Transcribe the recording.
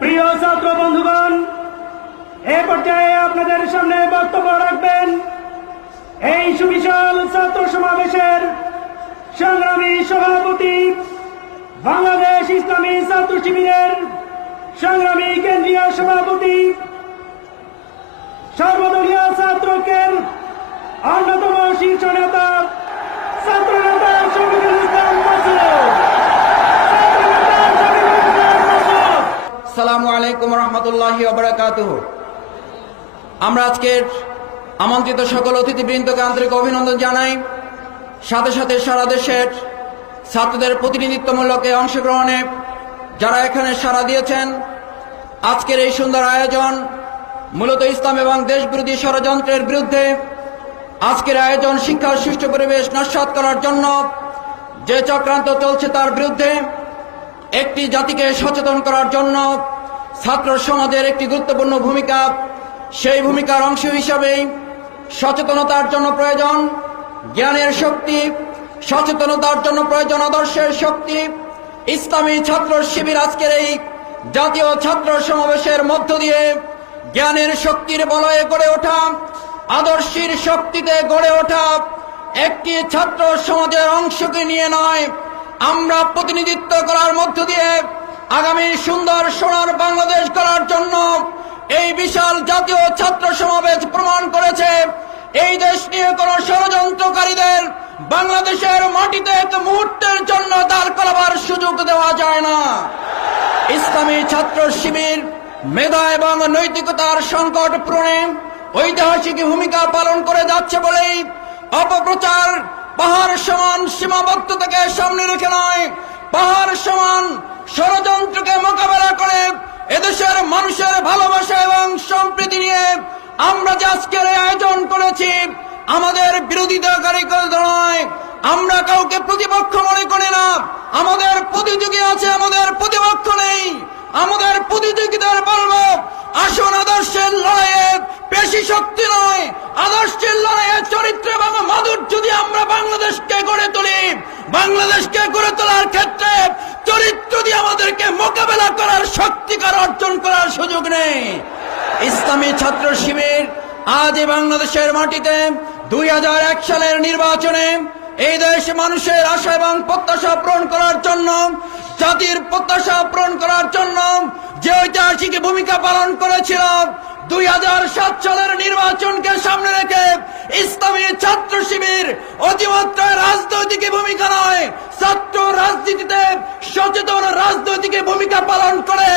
প্রিয় ছাত্র বন্ধুগণ, এ পর্যায়ে আপনাদের সামনে বক্তব্য রাখবেন এই সুবিশাল ছাত্র সমাবেশের সংগ্রামী সভাপতি বাংলাদেশ ইসলামী ছাত্র শিবিরের সংগ্রামী কেন্দ্রীয় সভাপতি, সর্বদলীয় ছাত্রকের অন্যতম শীর্ষ আলাইকুম রহমতুল্লাহি ওবরাকাত আমরা আজকের আমন্ত্রিত সকল অতিথিবৃন্দকে আন্তরিক অভিনন্দন জানাই। সাথে সাথে সারা দেশের ছাত্রদের প্রতিনিধিত্বমূলক অংশগ্রহণে যারা এখানে সাড়া দিয়েছেন, আজকের এই সুন্দর আয়োজন মূলত ইসলাম এবং দেশবিরোধী ষড়যন্ত্রের বিরুদ্ধে আজকের আয়োজন শিক্ষার সুষ্ঠু পরিবেশ নস্বাত করার জন্য যে চক্রান্ত চলছে তার বিরুদ্ধে একটি জাতিকে সচেতন করার জন্য ছাত্র সমাজের একটি গুরুত্বপূর্ণ ভূমিকা। সেই ভূমিকার অংশ হিসাবেই সচেতনতার জন্য প্রয়োজন জ্ঞানের শক্তি, সচেতনতার জন্য প্রয়োজন আদর্শের শক্তি। ইসলামী ছাত্র শিবির আজকের এই জাতীয় ছাত্র সমাবেশের মধ্য দিয়ে জ্ঞানের শক্তির বলয়ে গড়ে ওঠা, আদর্শের শক্তিতে গড়ে ওঠা একটি ছাত্র সমাজের অংশকে নিয়ে নয়, আমরা প্রতিনিধিত্ব করার মধ্য দিয়ে আগামী সুন্দর সোনার বাংলাদেশ করার জন্য এই বিশাল জাতীয় ছাত্র সমাবেশ প্রমাণ করেছে। এই দেশ নিয়ে কোন ষড়যন্ত্রকারীদের বাংলাদেশের মাটিতে এক মুহূর্তের জন্য দাঁড় করাবার সুযোগ দেওয়া যায় না। ইসলামী ছাত্র শিবির মেধা এবং নৈতিকতার সংকট পূরণে ঐতিহাসিক ভূমিকা পালন করে যাচ্ছে বলেই অপপ্রচার পাহাড় সমান সীমাবদ্ধতাকে সামনে রেখে নয়। পাহাড় সমান এদেশের মানুষের ভালোবাসা এবং সম্প্রীতি নিয়ে আমরা যে আজকের আয়োজন করেছি, আমাদের বিরোধিতাকারী নয়। আমরা কাউকে প্রতিপক্ষ মনে করি না। আমাদের প্রতিযোগী আছে, আমাদের প্রতিপক্ষ নেই। আমাদের প্রতিযোগীদের বলব, আসন আদর্শের লড়াইয়ে পেশি শক্তি নয়। আদর্শের লড়াইয়ে চরিত্র এবং মাধুর যদি আমরা বাংলাদেশকে গড়ে তুলি। বাংলাদেশকে গড়ে তোলার ক্ষেত্রে চরিত্র দিয়ে আমাদেরকে শক্তিকার অর্জন করার সুযোগ নেই। ইসলামী ছাত্র শিবির আজ বাংলাদেশের মাটিতে দুই হাজার এক সালের নির্বাচনে এই দেশ মানুষের আশা এবং প্রত্যাশা পূরণ করার জন্য, জাতির প্রত্যাশা পূরণ করার জন্য যে ঐতিহাসিক ভূমিকা পালন করেছিল, দুই হাজার সাত সালের নির্বাচনকে সামনে রেখে ইসলামী ছাত্র শিবির অতিমাত্রায় রাজনৈতিক ভূমিকা নয়, ছাত্র রাজনীতিতে সচেতন রাজনৈতিক ভূমিকা পালন করে।